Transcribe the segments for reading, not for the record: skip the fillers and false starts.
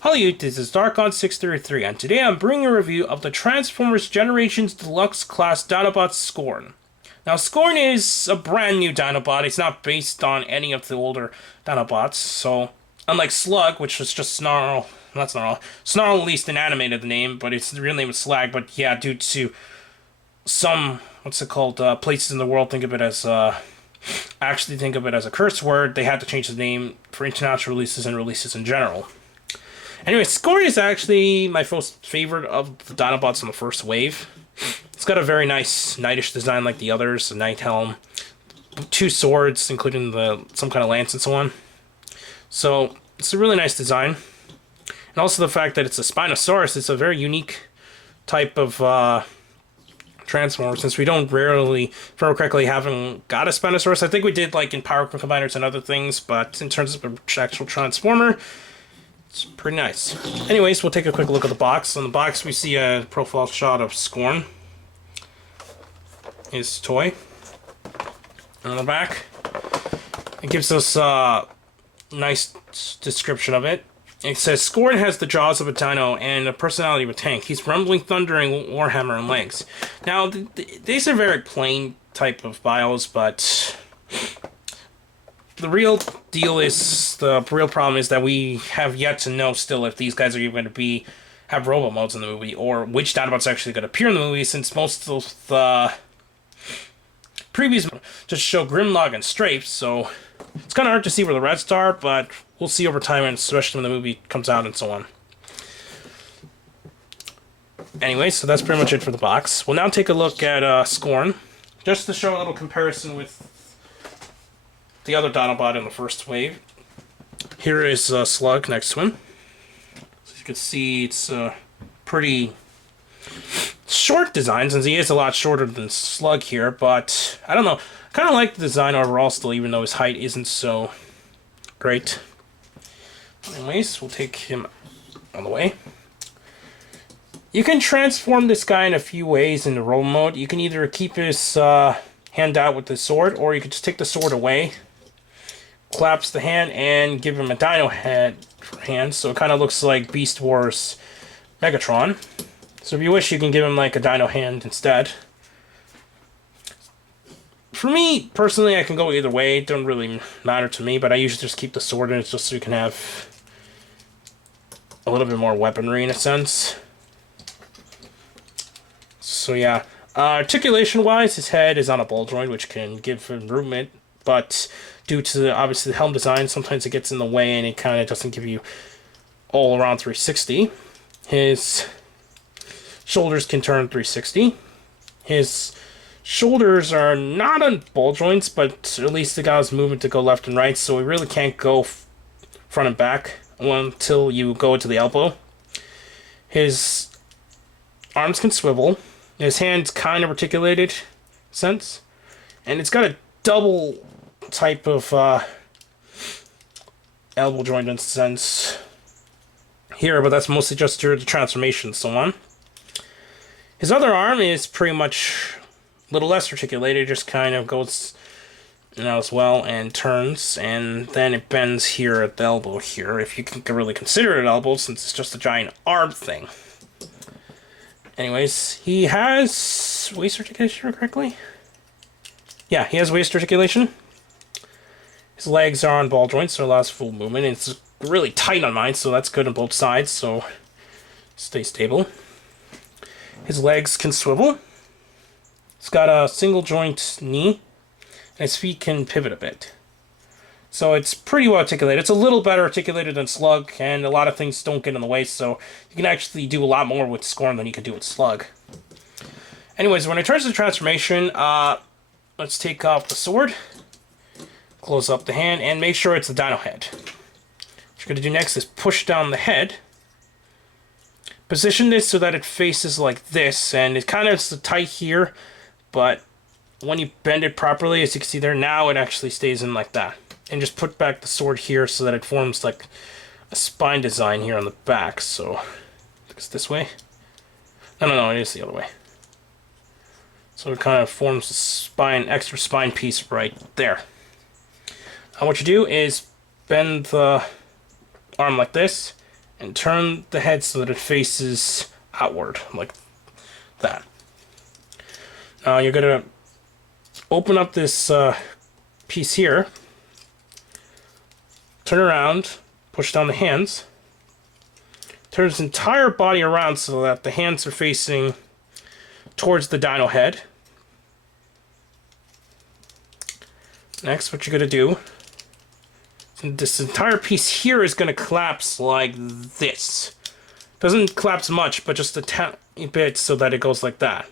Hello YouTube, this is Darkon633 and today I'm bringing a review of the Transformers Generations Deluxe class Dinobot Scorn. Now Scorn is a brand new Dinobot, it's not based on any of the older Dinobots, so unlike Slug, which was just Snarl, not Snarl, Snarl at least animated the name, but its real name was Slag, but yeah, due to some, places in the world actually think of it as a curse word, they had to change the name for international releases and releases in general. Anyway, Scorn is actually my most favorite of the Dinobots in the first wave. It's got a very nice knightish design like the others, a knight helm, two swords, including some kind of lance and so on. So, it's a really nice design. And also the fact that it's a Spinosaurus, it's a very unique type of Transformer, since we don't rarely, if I remember correctly, haven't got a Spinosaurus. I think we did like in Power Combiners and other things, but in terms of an actual Transformer, it's pretty nice. Anyways, we'll take a quick look at the box. On the box, we see a profile shot of Scorn, his toy. And on the back, it gives us a nice description of it. It says, Scorn has the jaws of a dino and the personality of a tank. He's rumbling, thundering, warhammer, and legs. Now, these are very plain type of bios, but the real deal is, the real problem is that we have yet to know still if these guys are even going to have robo modes in the movie, or which Dinobots actually going to appear in the movie, since most of the previous just show Grimlock and Strafe, so it's kind of hard to see where the rest are, but we'll see over time, and especially when the movie comes out and so on. Anyway, so that's pretty much it for the box. We'll now take a look at Scorn, just to show a little comparison with the other Dinobot in the first wave. Here is Slug next to him. As you can see, it's a pretty short design, since he is a lot shorter than Slug here, but I don't know. I kind of like the design overall still, even though his height isn't so great. Anyways, we'll take him on the way. You can transform this guy in a few ways in the roll mode. You can either keep his hand out with the sword, or you can just take the sword away, collapse the hand, and give him a dino head for hands, so it kind of looks like Beast Wars Megatron. So if you wish, you can give him like a dino hand instead. For me, personally, I can go either way. It doesn't really matter to me, but I usually just keep the sword in it just so you can have a little bit more weaponry in a sense. So yeah, articulation-wise, his head is on a ball joint, which can give him movement, but due to obviously the helm design, sometimes it gets in the way and it kind of doesn't give you all around 360. His shoulders can turn 360. His shoulders are not on ball joints, but at least it got his movement to go left and right, so we really can't go front and back until you go to the elbow. His arms can swivel. His hand's kind of articulated sense, and it's got a double type of elbow joint in sense here, but that's mostly just through the transformation and so on. His other arm is pretty much a little less articulated, just kind of goes as well and turns, and then it bends here at the elbow here, if you can really consider it an elbow, since it's just a giant arm thing. Anyways, he has waist articulation correctly? Yeah, he has waist articulation. His legs are on ball joints, so it allows full movement. It's really tight on mine, so that's good on both sides, so stay stable. His legs can swivel. He's got a single joint knee, and his feet can pivot a bit. So it's pretty well articulated. It's a little better articulated than Slug, and a lot of things don't get in the way, so you can actually do a lot more with Scorn than you can do with Slug. Anyways, when it turns to transformation, let's take off the sword, close up the hand, and make sure it's the dino head. What you're going to do next is push down the head, position this so that it faces like this, and it kind of is tight here, but when you bend it properly, as you can see there, now it actually stays in like that. And just put back the sword here so that it forms like a spine design here on the back. So it's this way. No, it is the other way. So it kind of forms a spine, extra spine piece right there. Now what you do is bend the arm like this, and turn the head so that it faces outward, like that. Now you're going to open up this piece here, turn around, push down the hands, turn his entire body around so that the hands are facing towards the dino head. Next, what you're going to do, this entire piece here is going to collapse like this. Doesn't collapse much, but just a tiny bit so that it goes like that.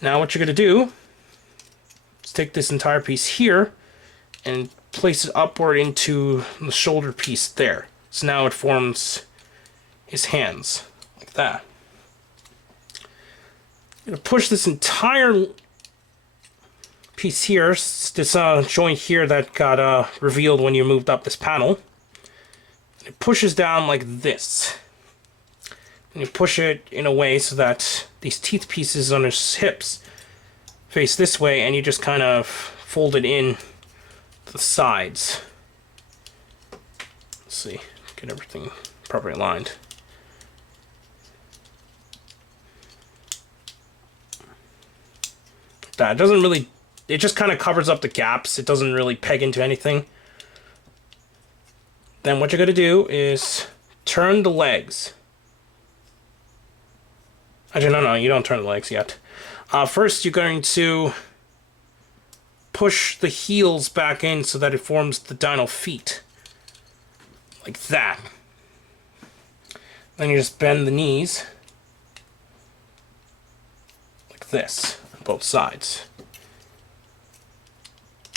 Now what you're going to do is take this entire piece here and place it upward into the shoulder piece there. So now it forms his hands, like that. I'm going to push this entire piece here, this joint here that got revealed when you moved up this panel. It pushes down like this. And you push it in a way so that these teeth pieces on his hips face this way, and you just kind of fold it in to the sides. Let's see, get everything properly aligned. That doesn't really, it just kind of covers up the gaps. It doesn't really peg into anything. Then what you're going to do is turn the legs. Actually, no, you don't turn the legs yet. First, you're going to push the heels back in so that it forms the dino feet. Like that. Then you just bend the knees. Like this, on both sides.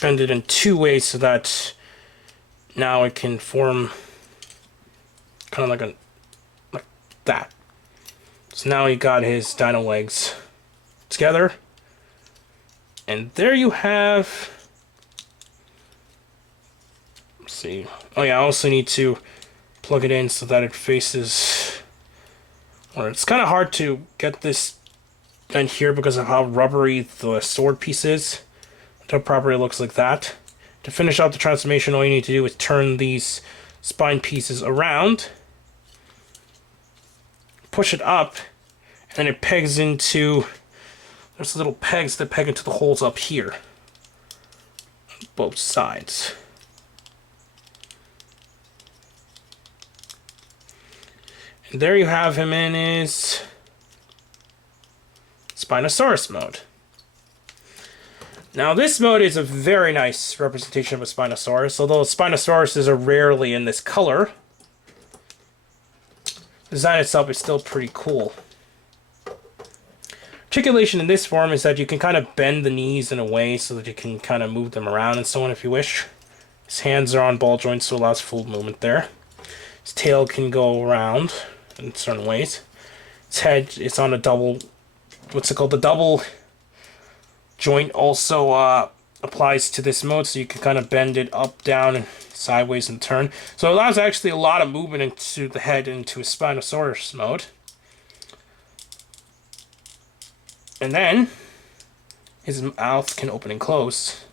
Bend it in two ways so that now it can form kind of like that. So now he got his dino legs together. And there you have, let's see. Oh yeah, I also need to plug it in so that it faces, or it's kind of hard to get this done here because of how rubbery the sword piece is. It properly looks like that. To finish out the transformation, all you need to do is turn these spine pieces around, push it up, and then it pegs into, there's little pegs that peg into the holes up here, on both sides. And there you have him in his Spinosaurus mode. Now this mode is a very nice representation of a Spinosaurus, although Spinosauruses are rarely in this color. The design itself is still pretty cool. Articulation in this form is that you can kind of bend the knees in a way so that you can kind of move them around and so on if you wish. His hands are on ball joints, so it allows full movement there. His tail can go around in certain ways. His head is on a double, what's it called? The double joint also applies to this mode, so you can kind of bend it up, down, and sideways and turn. So it allows actually a lot of movement into the head into a Spinosaurus mode. And then his mouth can open and close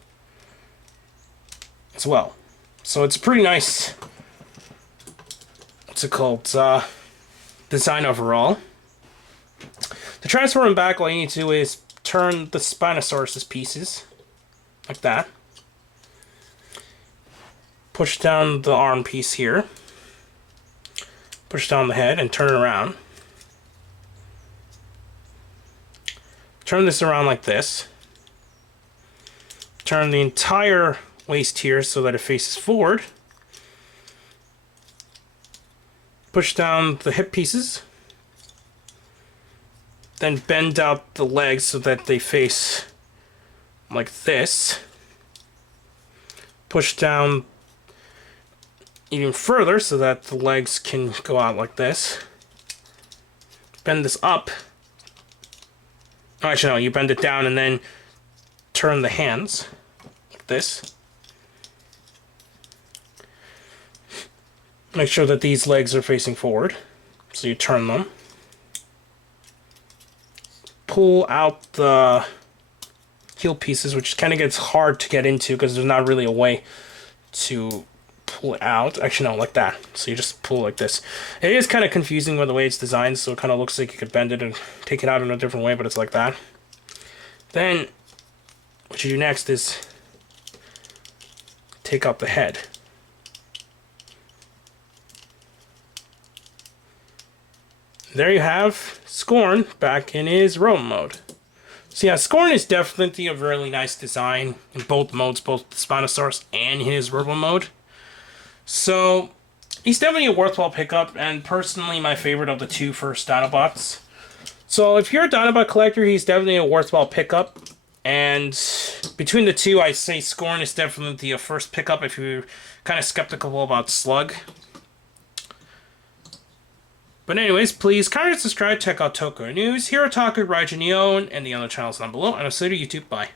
as well. So it's a pretty nice, what's it called, design overall. To transform him back, all you need to do is turn the Spinosaurus pieces like that. Push down the arm piece here. Push down the head and turn it around. Turn this around like this. Turn the entire waist here so that it faces forward. Push down the hip pieces. Then bend out the legs so that they face like this. Push down even further so that the legs can go out like this. Bend this up. Oh, actually, no, you bend it down and then turn the hands like this. Make sure that these legs are facing forward. So you turn them. Pull out the heel pieces, which kind of gets hard to get into because there's not really a way to pull it out. Actually, no, like that. So you just pull like this. It is kind of confusing with the way it's designed, so it kind of looks like you could bend it and take it out in a different way, but it's like that. Then, what you do next is take out the head. There you have Scorn back in his robot mode. So yeah, Scorn is definitely a really nice design in both modes, both the Spinosaurus and his robot mode. So he's definitely a worthwhile pickup, and personally my favorite of the two first Dinobots. So if you're a Dinobot collector, he's definitely a worthwhile pickup. And between the two, I say Scorn is definitely a first pickup if you're kind of skeptical about Slug. But anyways, please comment, subscribe, check out Toko News, Hero Talk with Rajio, and the other channels down below. And I'll see you YouTube. Bye.